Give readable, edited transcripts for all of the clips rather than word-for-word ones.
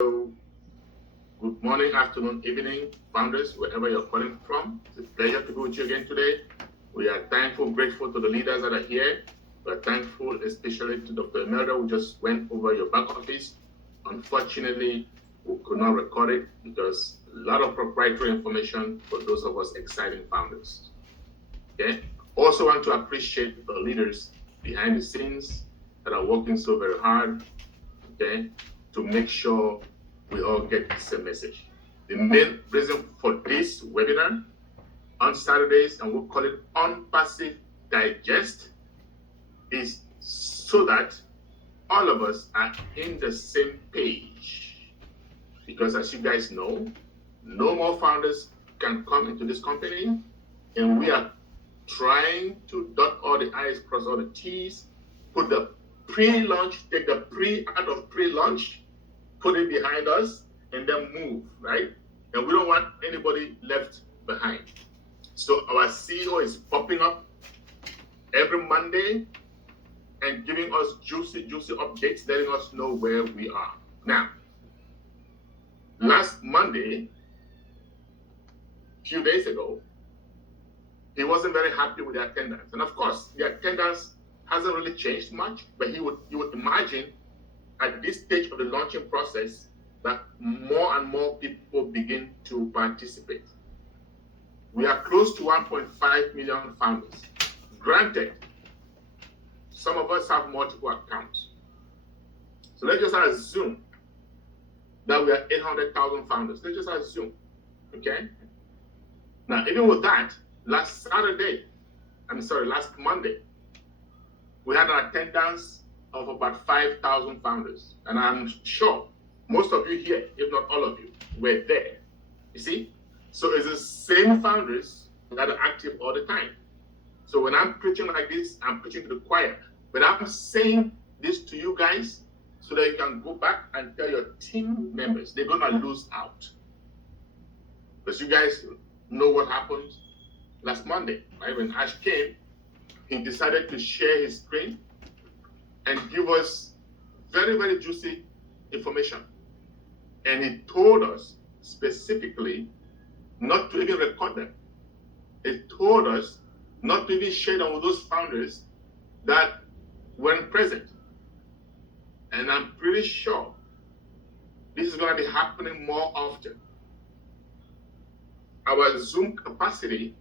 So, good morning, afternoon, evening, founders, wherever you're calling from. It's a pleasure to be with you again today. We are thankful, grateful to the leaders that are here. We're thankful, especially to Dr. Imelda, who just went over your back office. Unfortunately, we could not record it because a lot of proprietary information for those of us exciting founders. Okay. Also want to appreciate the leaders behind the scenes that are working so very hard, okay, to make sure we all get the same message. The main reason for this webinar on Saturdays, and we'll call it Onpassive Digest, is so that all of us are in the same page. Because as you guys know, no more founders can come into this company, and we are trying to dot all the I's, cross all the T's, put the pre-launch, take the pre out of pre-launch, put it behind us, and then move, right? And we don't want anybody left behind. So our CEO is popping up every Monday and giving us juicy updates, letting us know where we are. Now, last Monday, a few days ago, he wasn't very happy with the attendance. And of course, the attendance hasn't really changed much, but you would imagine at this stage of the launching process that more and more people begin to participate. We are close to 1.5 million founders. Granted, some of us have multiple accounts. So let's just assume that we are 800,000 founders. Let's just assume, okay? Now, even with that, last Monday, we had an attendance of about 5,000 founders. And I'm sure most of you here, if not all of you, were there. You see? So it's the same founders that are active all the time. So when I'm preaching like this, I'm preaching to the choir. But I'm saying this to you guys so that you can go back and tell your team members they're going to lose out. Because you guys know what happened last Monday, right? When Ash came, he decided to share his screen and give us very, very juicy information. And he told us specifically not to even record them. He told us not to even share them with those founders that weren't present. And I'm pretty sure this is going to be happening more often. Our Zoom capacity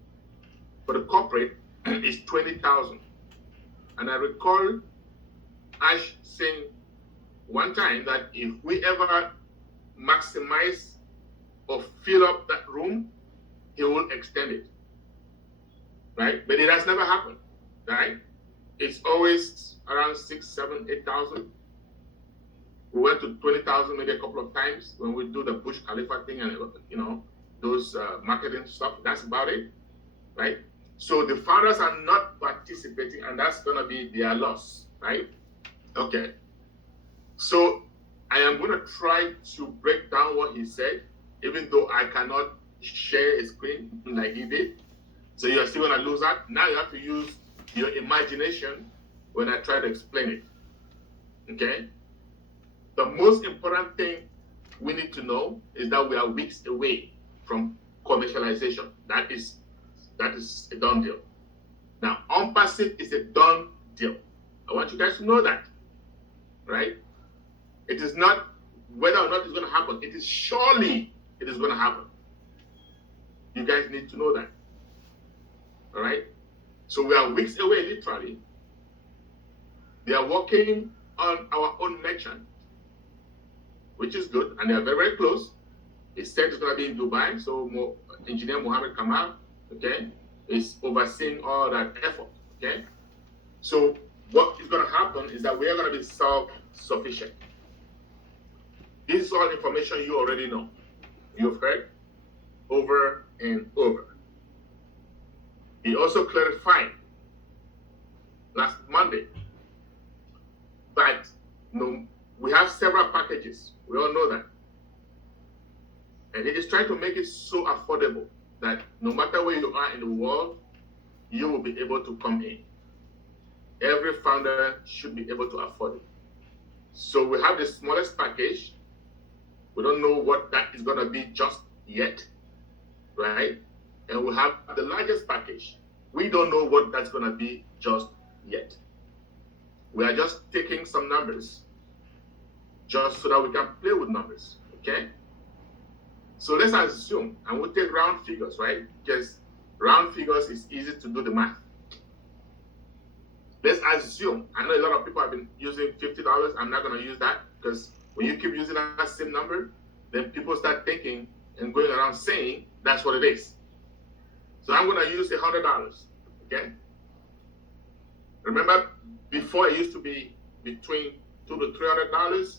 for the corporate is 20,000. And I recall Ash saying one time that if we ever maximize or fill up that room, he will extend it, right? But it has never happened, right? It's always around 6, 7, 8,000. We went to 20,000 maybe a couple of times when we do the Bush Khalifa thing and, those marketing stuff. That's about it, right? So the founders are not participating, and that's going to be their loss, right? Okay. So I am going to try to break down what he said, even though I cannot share a screen like he did. So you're still going to lose that. Now you have to use your imagination when I try to explain it. Okay? The most important thing we need to know is that we are weeks away from commercialization. That is a done deal. Now, Onpassive is a done deal. I want you guys to know that, right? It is not whether or not it's going to happen. It is surely it is going to happen. You guys need to know that. All right? So we are weeks away, literally. They are working on our own merchant, which is good, and they are very, very close. He said it's going to be in Dubai, so Engineer Mohammed Kamal, okay, is overseeing all that effort, okay? So what is going to happen is that we are going to be self-sufficient. This is all information you already know. You've heard over and over. He also clarified last Monday that we have several packages. We all know that. And he is trying to make it so affordable that no matter where you are in the world, you will be able to come in. Every founder should be able to afford it. So we have the smallest package, We don't know what that is going to be just yet, right? And we have the largest package. We don't know what that's going to be just yet. We are just taking some numbers just so that we can play with numbers, okay? So let's assume, and we'll take round figures, right? Because round figures is easy to do the math. Let's assume, I know a lot of people have been using $50. I'm not going to use that, because when you keep using that same number, then people start thinking and going around saying that's what it is. So I'm going to use $100, okay? Remember, before it used to be between $200 to $300,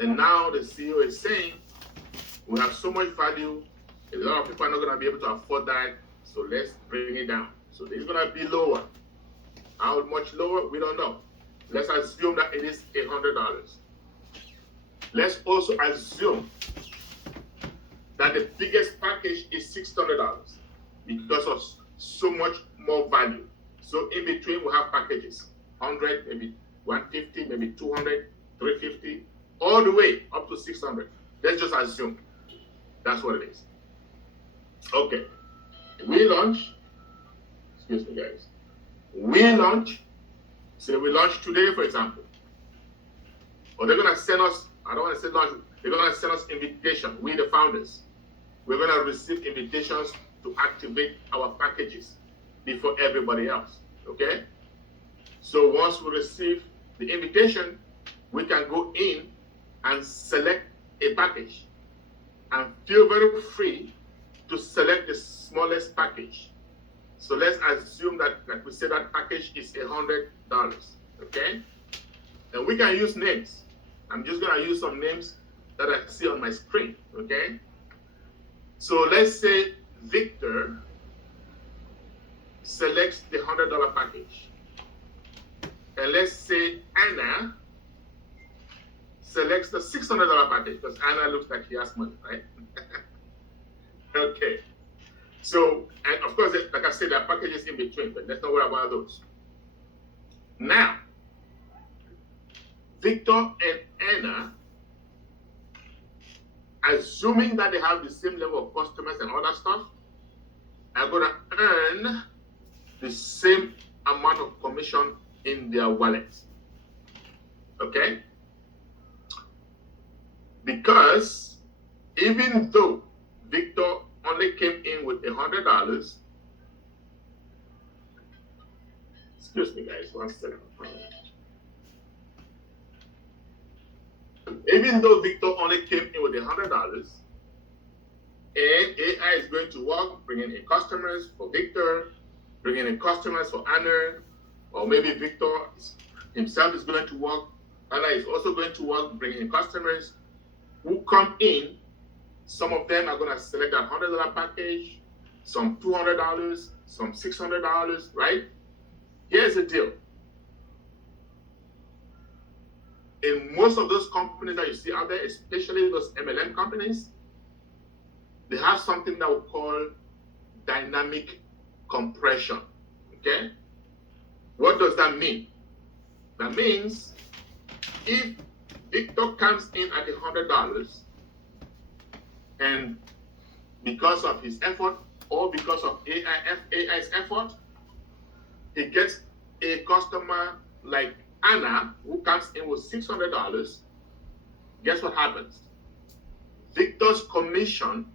and now the CEO is saying we have so much value, a lot of people are not going to be able to afford that, so let's bring it down. So it's going to be lower. How much lower? We don't know. Let's assume that it is $100. Let's also assume that the biggest package is $600 because of so much more value. So in between we have packages, 100, maybe 150, maybe 200, 350, all the way up to 600. Let's just assume that's what it is. Okay, we launch, excuse me guys, we launch, say we launch today, for example, or they're gonna send us, I don't wanna say launch, they're gonna send us invitation, we the founders. We're gonna receive invitations to activate our packages before everybody else, okay? So once we receive the invitation, we can go in and select a package and feel very free to select the smallest package. So let's assume that, like we said, that package is $100, okay? And we can use names. I'm just gonna use some names that I see on my screen, okay? So let's say Victor selects the $100 package. And let's say Anna selects the $600 package, because Anna looks like she has money, right? Okay. So, and of course, like I said, there are packages in between, but let's not worry about those. Now, Victor and Anna, assuming that they have the same level of customers and all that stuff, are going to earn the same amount of commission in their wallets. Okay? Because even though Victor only came in with $100, excuse me guys, 1 second. Even though Victor only came in with $100, and AI is going to work, bringing in customers for Victor, bringing in customers for Anna, or maybe Victor himself is going to work, Anna is also going to work, bringing in customers who come in. Some of them are going to select that $100 package, some $200, some $600, right? Here's the deal. In most of those companies that you see out there, especially those MLM companies, they have something that we call dynamic compression, okay? What does that mean? That means if Victor comes in at $100, and because of his effort or because of AI's effort, he gets a customer like Anna who comes in with $600. Guess what happens? Victor's commission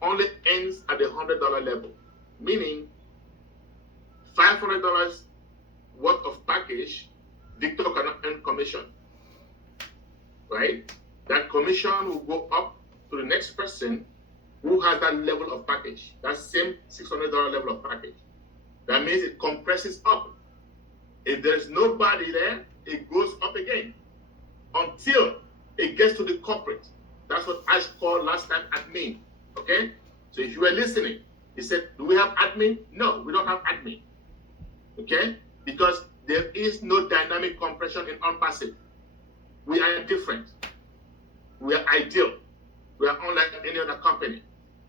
only ends at the $100 level, meaning $500 worth of package, Victor cannot earn commission, right? That commission will go up to the next person who has that level of package, that same $600 level of package. That means it compresses up. If there's nobody there, it goes up again until it gets to the corporate. That's what Ash called last time admin, okay? So if you were listening, he said, do we have admin? No, we don't have admin, okay? Because there is no dynamic compression in Onpassive. We are different. We are ideal. We are unlike any other company.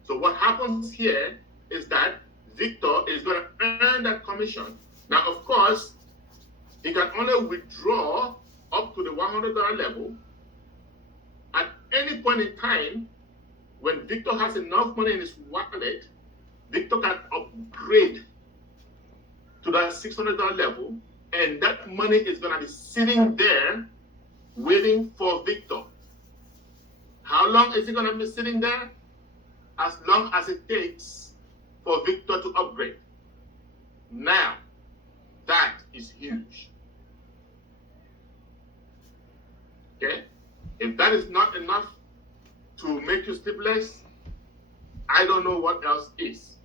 So what happens here is that Victor is going to earn that commission. Now, of course, he can only withdraw up to the $100 level at any point in time, when Victor has enough money in his wallet, Victor can upgrade to that $600 level, and that money is going to be sitting there waiting for Victor. How long is it going to be sitting there? As long as it takes for Victor to upgrade. Now, that is huge. Okay? If that is not enough to make you sleepless, I don't know what else is.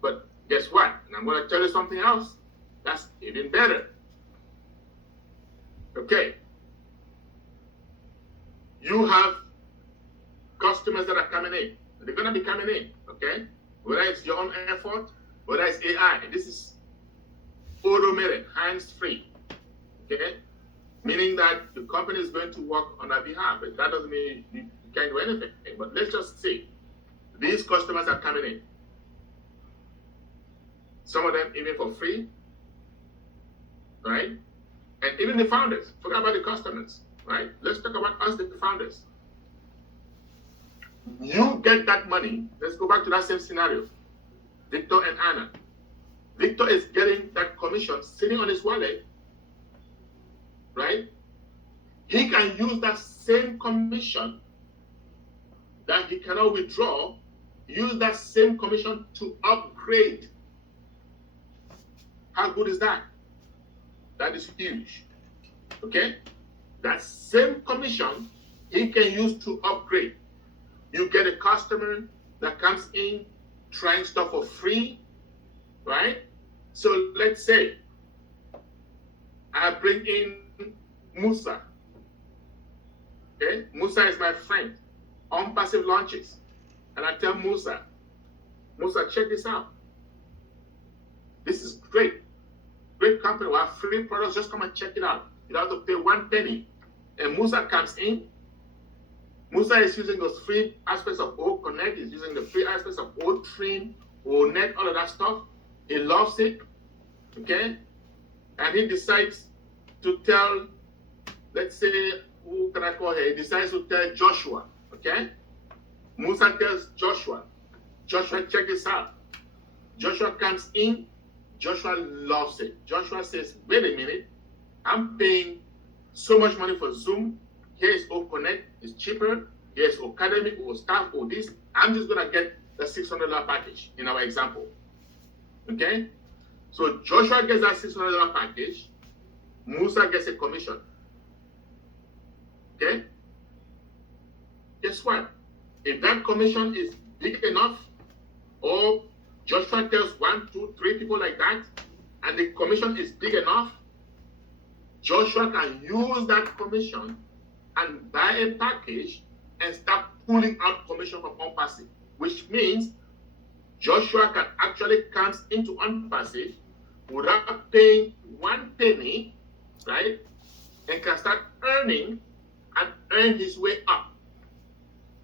But guess what? And I'm going to tell you something else that's even better. Okay. You have customers that are coming in. They're going to be coming in. Okay? Whether it's your own effort, whether it's AI. This is automated, hands-free. Okay? Meaning that the company is going to work on our behalf. But that doesn't mean you can't do anything. But let's just say these customers are coming in. Some of them even for free, right? And even the founders. Forget about the customers, right? Let's talk about us, the founders. You get that money. Let's go back to that same scenario. Victor and Anna. Victor is getting that commission sitting on his wallet, right? He can use that same commission that he cannot withdraw, use that same commission to upgrade. How good is that? That is huge. Okay? That same commission he can use to upgrade. You get a customer that comes in trying stuff for free, right? So let's say I bring in Musa. Okay? Musa is my friend. Onpassive launches. And I tell Musa, check this out. This is great. Great company. We have free products. Just come and check it out. You don't have to pay 1 penny. And Musa comes in. Musa is using those free aspects of O Connect. He's using the free aspects of O Train, O Net, all of that stuff. He loves it. Okay? And he decides to tell, let's say, who can I call here? He decides to tell Joshua. Okay? Musa tells Joshua, check this out. Joshua comes in. Joshua loves it. Joshua says, wait a minute. I'm paying so much money for Zoom. Here is O Connect. It's cheaper. Here's Academy or staff or this. I'm just going to get the $600 package in our example. Okay? So Joshua gets that $600 package. Musa gets a commission. Okay? Guess what? If that commission is big enough, or Joshua tells 1, 2, 3 people like that, and the commission is big enough, Joshua can use that commission and buy a package and start pulling out commission from Onpassive, which means Joshua can actually come into Onpassive without paying 1 penny, right? And can start earning and earn his way up.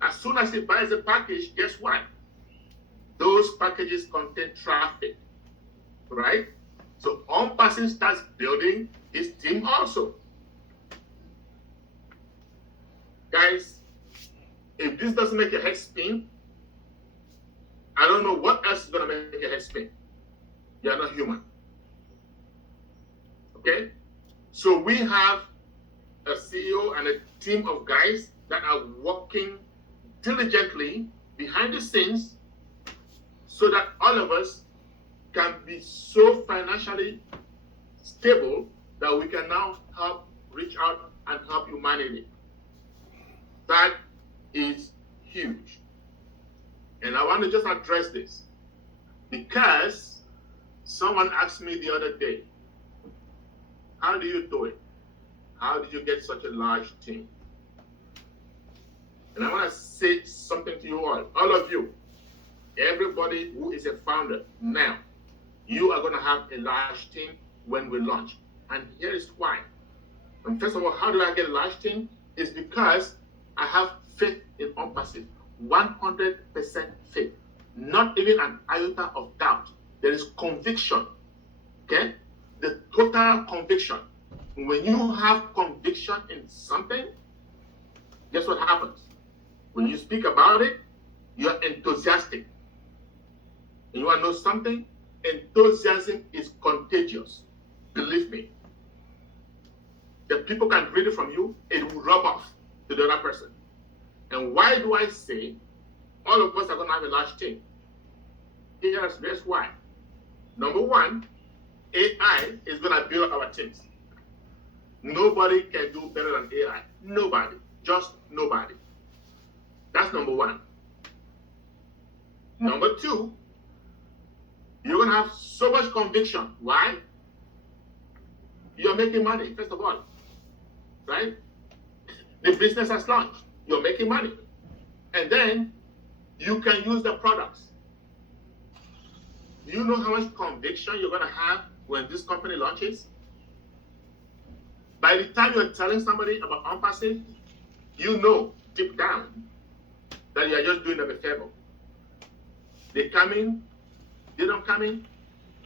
As soon as he buys a package, guess what? Those packages contain traffic, right? So Onpassive starts building his team also. Guys, if this doesn't make your head spin, I don't know what else is going to make your head spin. You're not human. Okay? So we have a CEO and a team of guys that are working diligently behind the scenes so that all of us can be so financially stable that we can now help reach out and help humanity. That is huge. And I want to just address this because someone asked me the other day, how do you do it? How did you get such a large team? And I want to say something to you all of you, everybody who is a founder now, you are going to have a large team when we launch. And here is why. And first of all, how do I get a large team? It's because I have faith in Onpassive, 100% faith, not even an iota of doubt. There is conviction, okay? The total conviction. When you have conviction in something, guess what happens? When you speak about it, you're enthusiastic. And you want to know something? Enthusiasm is contagious. Believe me. The people can read it from you, it will rub off to the other person. And why do I say all of us are going to have a large team? Here's why. Number one, AI is going to build our teams. Nobody can do better than AI. Nobody. Just nobody. That's number one. Number two, you're going to have so much conviction. Why? You're making money, first of all. Right? The business has launched. You're making money. And then you can use the products. Do you know how much conviction you're going to have when this company launches? By the time you're telling somebody about Onpassive, you know deep down that you're just doing them a favor. They come in, they don't come in,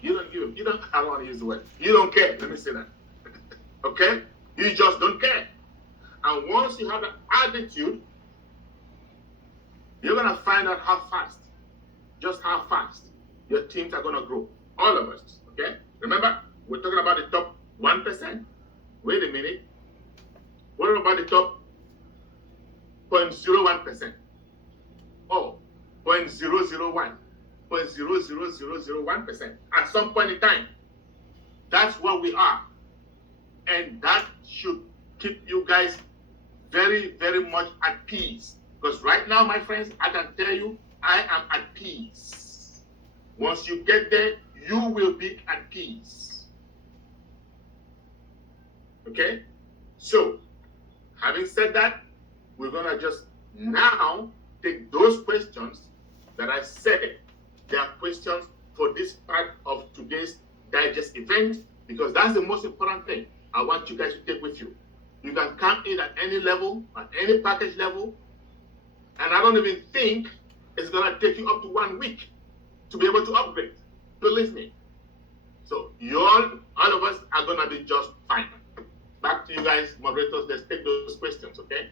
you don't give them. You don't, I don't want to use the word. You don't care. Let me say that. Okay? You just don't care. And once you have that attitude, you're going to find out how fast, just how fast your teams are going to grow. All of us. Okay? Remember, we're talking about the top 1%. Wait a minute. What about the top 0.01%? Oh, 0.001. 0.00001%. At some point in time. That's what we are. And that should keep you guys very, very much at peace. Because right now, my friends, I can tell you, I am at peace. Once you get there, you will be at peace. Okay? So, having said that, we're going to just now take those questions that I said. They are questions for this part of today's digest event, because that's the most important thing I want you guys to take with you. You can come in at any level, at any package level, and I don't even think it's going to take you up to 1 week to be able to upgrade. Believe me. So all of us are going to be just fine. Back to you guys, moderators. Let's take those questions, okay?